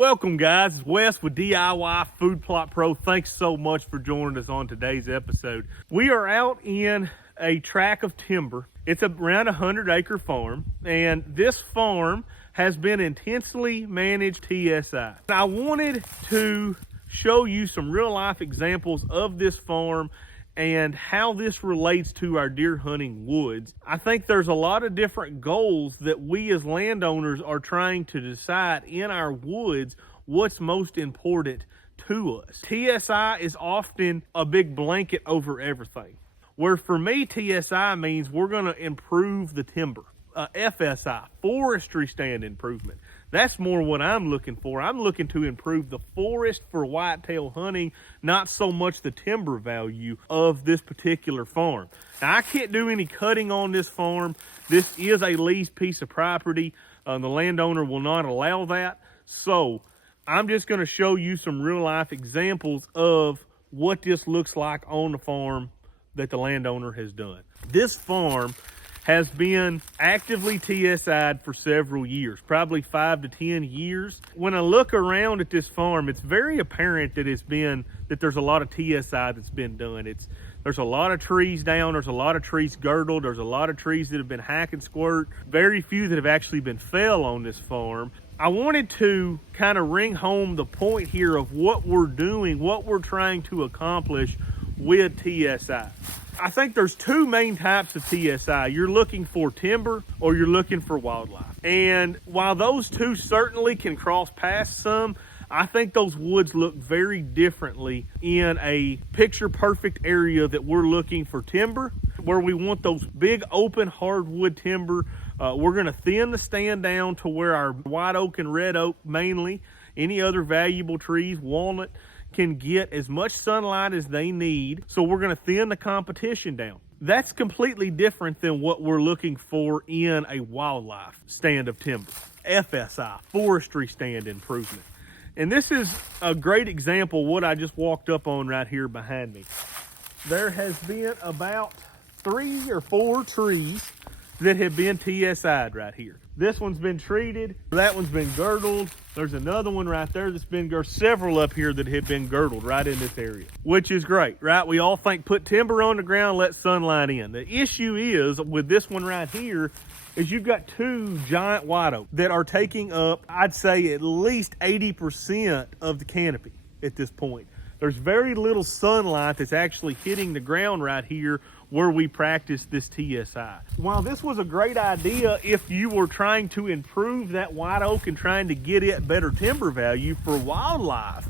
Welcome guys, it's Wes with DIY Food Plot Pro. Thanks so much for joining us on today's episode. We are out in a tract of timber. It's around a 100-acre farm, and this farm has been intensely managed TSI. I wanted to show you some real life examples of this farm and how this relates to our deer hunting woods. I think there's a lot of different goals that we as landowners are trying to decide in our woods what's most important to us. TSI is often a big blanket over everything, where for me TSI means we're going to improve the timber. FSI, forestry stand improvement. That's more what I'm looking for. I'm looking to improve the forest for whitetail hunting, not so much the timber value of this particular farm. Now, I can't do any cutting on this farm. This is a leased piece of property. The landowner will not allow that. So I'm just going to show you some real life examples of what this looks like on the farm that the landowner has done. This farm has been actively TSI'd for several years, probably 5 to 10 years. When I look around at this farm, it's very apparent that there's a lot of TSI that's been done. There's a lot of trees down, there's a lot of trees girdled, there's a lot of trees that have been hack and squirt, very few that have actually been fell on this farm. I wanted to kind of ring home the point here of what we're doing, what we're trying to accomplish with TSI. I think there's two main types of TSI. You're looking for timber or you're looking for wildlife. And while those two certainly can cross paths some, I think those woods look very differently in a picture perfect area that we're looking for timber, where we want those big open hardwood timber. We're gonna thin the stand down to where our white oak and red oak mainly, any other valuable trees, walnut, can get as much sunlight as they need. So we're going to thin the competition down. That's completely different than what we're looking for in a wildlife stand of timber. FSI, forestry stand improvement. And this is a great example of what I just walked up on right here behind me. There has been about 3 or 4 trees that have been TSI'd right here. This one's been treated, that one's been girdled. There's another one right there that's been girdled, several up here that have been girdled right in this area, which is great, right? We all think put timber on the ground, let sunlight in. The issue is with this one right here is you've got 2 giant white oak that are taking up, I'd say at least 80% of the canopy at this point. There's very little sunlight that's actually hitting the ground right here where we practice this TSI. While this was a great idea if you were trying to improve that white oak and trying to get it better timber value for wildlife,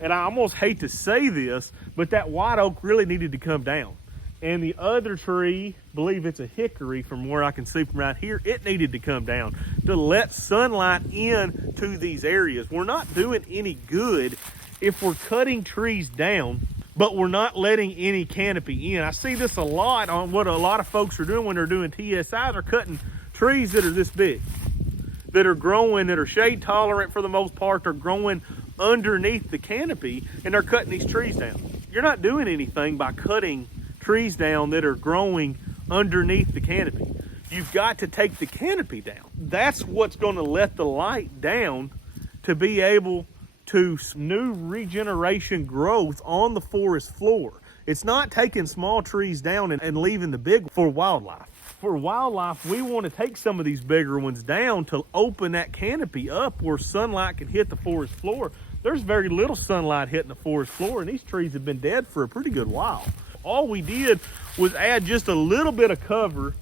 and I almost hate to say this, but that white oak really needed to come down. And the other tree, I believe it's a hickory from where I can see from right here, it needed to come down to let sunlight in to these areas. We're not doing any good if we're cutting trees down, but we're not letting any canopy in. I see this a lot on what a lot of folks are doing when they're doing TSI. They're cutting trees that are this big, that are growing, that are shade tolerant for the most part. They're growing underneath the canopy, and they're cutting these trees down. You're not doing anything by cutting trees down that are growing underneath the canopy. You've got to take the canopy down. That's what's going to let the light down to be able to new regeneration growth on the forest floor. It's not taking small trees down and leaving the big for wildlife. For wildlife, we want to take some of these bigger ones down to open that canopy up where sunlight can hit the forest floor. There's very little sunlight hitting the forest floor, and these trees have been dead for a pretty good while. All we did was add just a little bit of cover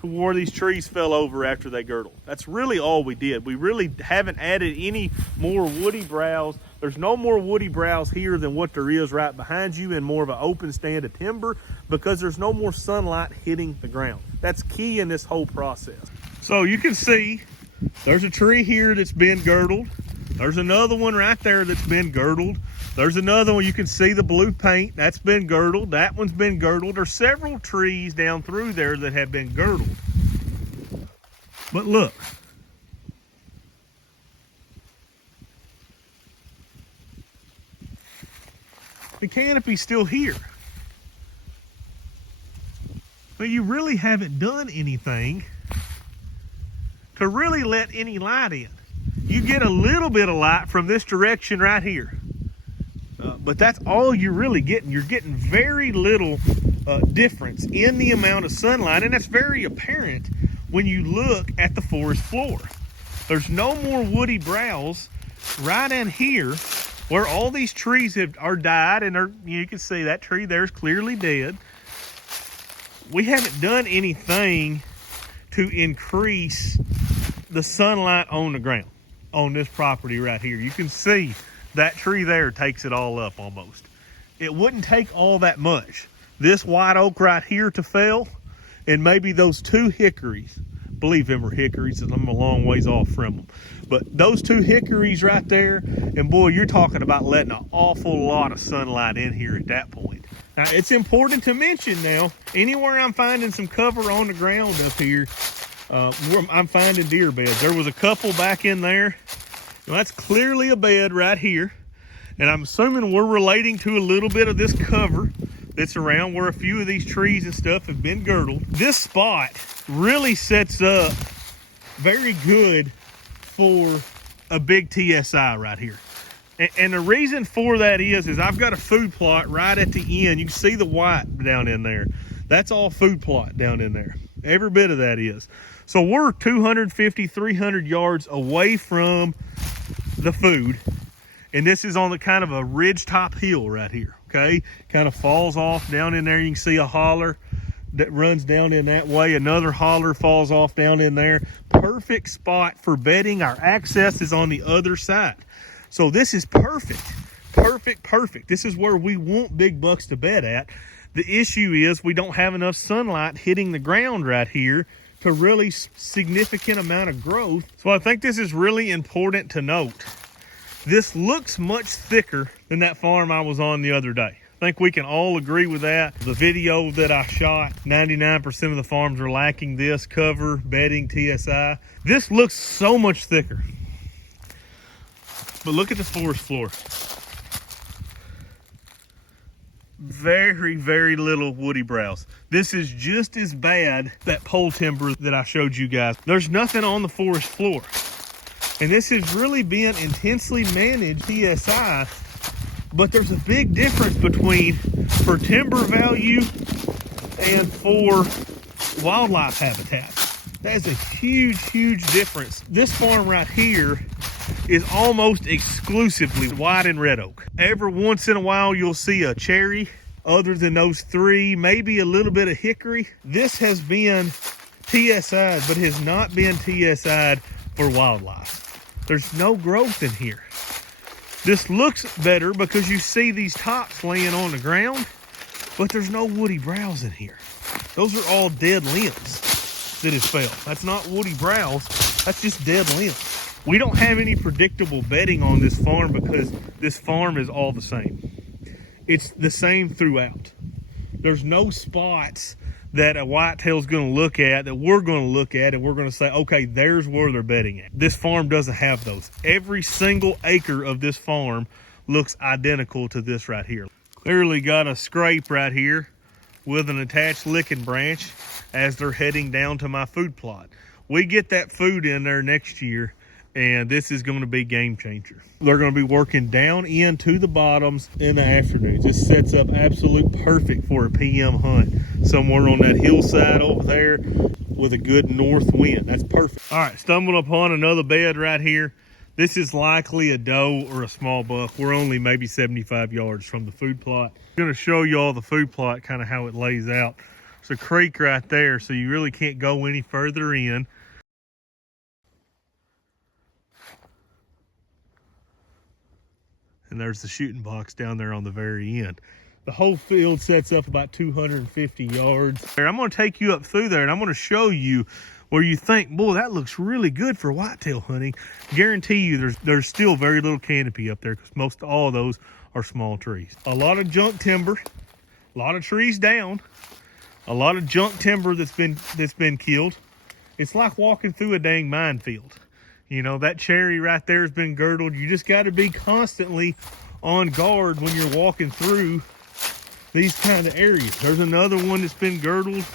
to where these trees fell over after they girdled. That's really all we did. We really haven't added any more woody browse. There's no more woody browse here than what there is right behind you in more of an open stand of timber, because there's no more sunlight hitting the ground. That's key in this whole process. So you can see there's a tree here that's been girdled. There's another one right there that's been girdled. There's another one, you can see the blue paint, that's been girdled. That one's been girdled. There's several trees down through there that have been girdled. But look, the canopy's still here. But you really haven't done anything to really let any light in. You get a little bit of light from this direction right here. But that's all you're really getting. You're getting very little difference in the amount of sunlight, and that's very apparent when you look at the forest floor. There's no more woody browse right in here where all these trees are died, and you can see that tree there is clearly dead. We haven't done anything to increase the sunlight on the ground on this property right here. You can see that tree there takes it all up almost. It wouldn't take all that much. This white oak right here to fell, and maybe those two hickories. I believe them were hickories, and I'm a long ways off from them. But those two hickories right there, and boy, you're talking about letting an awful lot of sunlight in here at that point. Now, it's important to mention now, anywhere I'm finding some cover on the ground up here, I'm finding deer beds. There was a couple back in there. Now, that's clearly a bed right here. And I'm assuming we're relating to a little bit of this cover that's around where a few of these trees and stuff have been girdled. This spot really sets up very good for a big TSI right here. And the reason for that is I've got a food plot right at the end. You can see the white down in there. That's all food plot down in there. Every bit of that is. So we're 250, 300 yards away from the food. And this is on the kind of a ridge top hill right here, okay? Kind of falls off down in there. You can see a holler that runs down in that way. Another holler falls off down in there. Perfect spot for bedding. Our access is on the other side. So this is perfect, perfect, perfect. This is where we want big bucks to bed at. The issue is we don't have enough sunlight hitting the ground right here to really significant amount of growth. So I think this is really important to note. This looks much thicker than that farm I was on the other day. I think we can all agree with that. The video that I shot, 99% of the farms are lacking this cover, bedding, TSI. This looks so much thicker. But look at the forest floor. Very, very little woody browse. This is just as bad that pole timber that I showed you guys. There's nothing on the forest floor. And this has really been intensely managed TSI, but there's a big difference between for timber value and for wildlife habitat. That is a huge, huge difference. This farm right here is almost exclusively white and red oak. Every once in a while you'll see a cherry. Other than those three, maybe a little bit of hickory. This has been TSI'd, but has not been TSI'd for wildlife. There's no growth in here. This looks better because you see these tops laying on the ground, but there's no woody browse in here. Those are all dead limbs that has fell. That's not woody browse, that's just dead limbs. We don't have any predictable bedding on this farm because this farm is all the same. It's the same throughout. There's no spots that a whitetail's going to look at, that we're going to look at, and we're going to say, okay, there's where they're bedding at. This farm doesn't have those. Every single acre of this farm looks identical to this right here. Clearly got a scrape right here with an attached licking branch as they're heading down to my food plot. We get that food in there next year, and this is going to be game changer. They're going to be working down into the bottoms in the afternoons. This sets up absolute perfect for a PM hunt somewhere on that hillside over there with a good north wind. That's perfect. All right, stumbled upon another bed right here. This is likely a doe or a small buck. We're only maybe 75 yards from the food plot. I'm going to show you all the food plot, kind of how it lays out. There's a creek right there, so you really can't go any further in. And there's the shooting box down there on the very end. The whole field sets up about 250 yards. I'm going to take you up through there and I'm going to show you where you think, boy, that looks really good for whitetail hunting. Guarantee you there's still very little canopy up there because most all of those are small trees. A lot of junk timber, a lot of trees down, a lot of junk timber that's been killed. It's like walking through a dang minefield. You know, that cherry right there has been girdled. You just got to be constantly on guard when you're walking through these kind of areas. There's another one that's been girdled.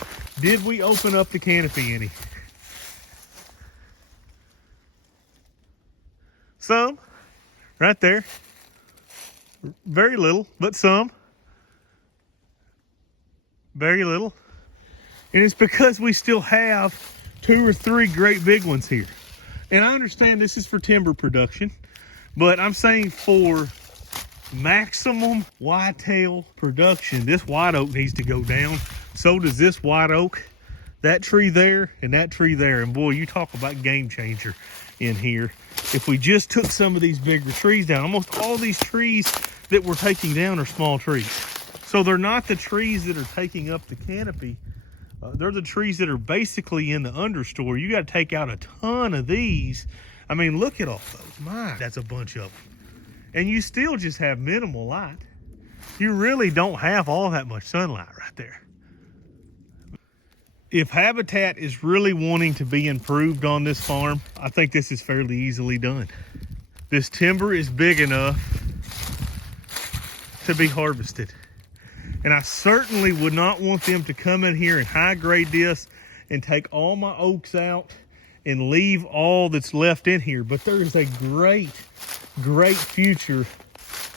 Did we open up the canopy any? Some, right there. Very little, but some. Very little. And it's because we still have 2 or 3 great big ones here. And I understand this is for timber production, but I'm saying for maximum whitetail production, this white oak needs to go down. So does this white oak. That tree there and that tree there. And boy, you talk about game changer in here. If we just took some of these bigger trees down, almost all these trees that we're taking down are small trees. So they're not the trees that are taking up the canopy. They're the trees that are basically in the understory. You got to take out a ton of these. I mean, look at all those. My, that's a bunch of them. And you still just have minimal light. You really don't have all that much sunlight right there. If habitat is really wanting to be improved on this farm, I think this is fairly easily done. This timber is big enough to be harvested. And I certainly would not want them to come in here and high grade this and take all my oaks out and leave all that's left in here. But there is a great future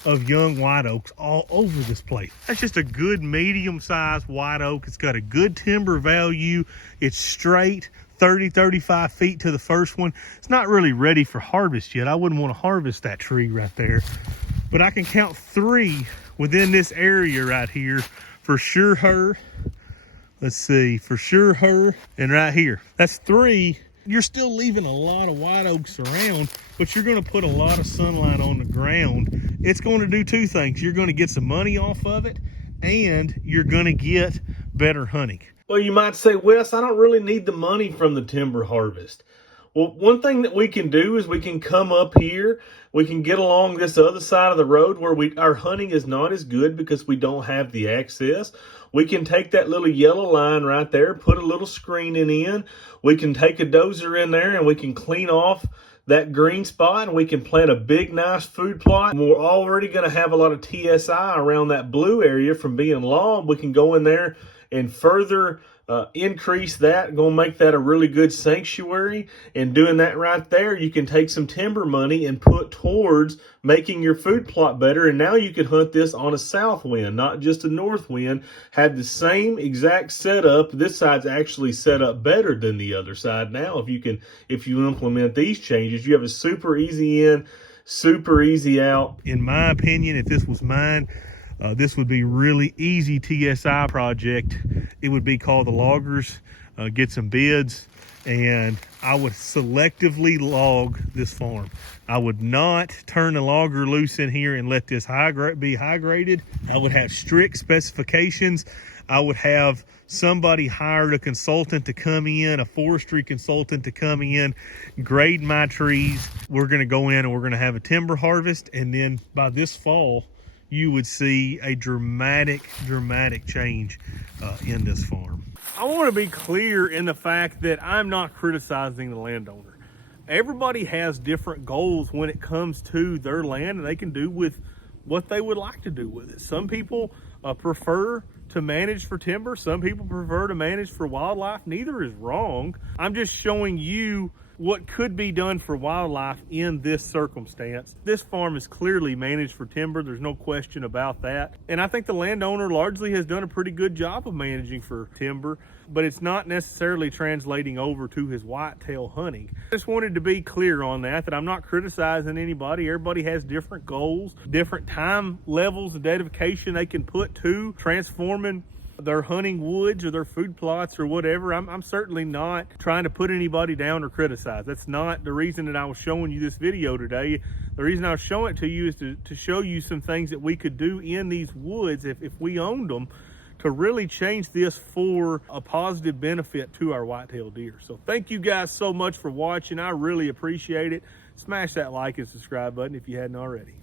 of young white oaks all over this place. That's just a good medium-sized white oak. It's got a good timber value. It's straight, 30-35 feet to the first one. It's not really ready for harvest yet. I wouldn't want to harvest that tree right there. But I can count 3 within this area right here. For sure her, let's see, for sure her, and right here. That's 3. You're still leaving a lot of white oaks around, but you're going to put a lot of sunlight on the ground. It's going to do 2 things. You're going to get some money off of it, and you're going to get better hunting. Well, you might say, Wes, I don't really need the money from the timber harvest. Well, one thing that we can do is we can come up here. We can get along this other side of the road where our hunting is not as good because we don't have the access. We can take that little yellow line right there, put a little screening in. We can take a dozer in there and we can clean off that green spot and we can plant a big, nice food plot. And we're already going to have a lot of TSI around that blue area from being logged. We can go in there and further increase that, gonna make that a really good sanctuary. And doing that right there, you can take some timber money and put towards making your food plot better. And now you can hunt this on a south wind, not just a north wind. Have the same exact setup. This side's actually set up better than the other side. Now, if you implement these changes, you have a super easy in, super easy out. In my opinion, if this was mine, this would be really easy TSI project. It would be called the loggers, get some bids, and I would selectively log this farm. I would not turn the logger loose in here and let this be high graded. I would have strict specifications. I would have somebody hired, a consultant to come in, a forestry consultant to come in, grade my trees. We're gonna go in and we're gonna have a timber harvest, and then by this fall, you would see a dramatic change in this farm. I want to be clear in the fact that I'm not criticizing the landowner. Everybody has different goals when it comes to their land, and they can do with what they would like to do with it. Some people prefer to manage for timber. Some people prefer to manage for wildlife. Neither is wrong. I'm just showing you what could be done for wildlife in this circumstance. This farm is clearly managed for timber. There's no question about that. And I think the landowner largely has done a pretty good job of managing for timber, but it's not necessarily translating over to his whitetail hunting. I just wanted to be clear on that I'm not criticizing anybody. Everybody has different goals, different time levels of dedication they can put to transforming their hunting woods or their food plots or whatever. I'm certainly not trying to put anybody down or criticize. That's not the reason that I was showing you this video today. The reason I was showing it to you is to show you some things that we could do in these woods if we owned them to really change this for a positive benefit to our whitetail deer. So thank you guys so much for watching. I really appreciate it. Smash that like and subscribe button if you hadn't already.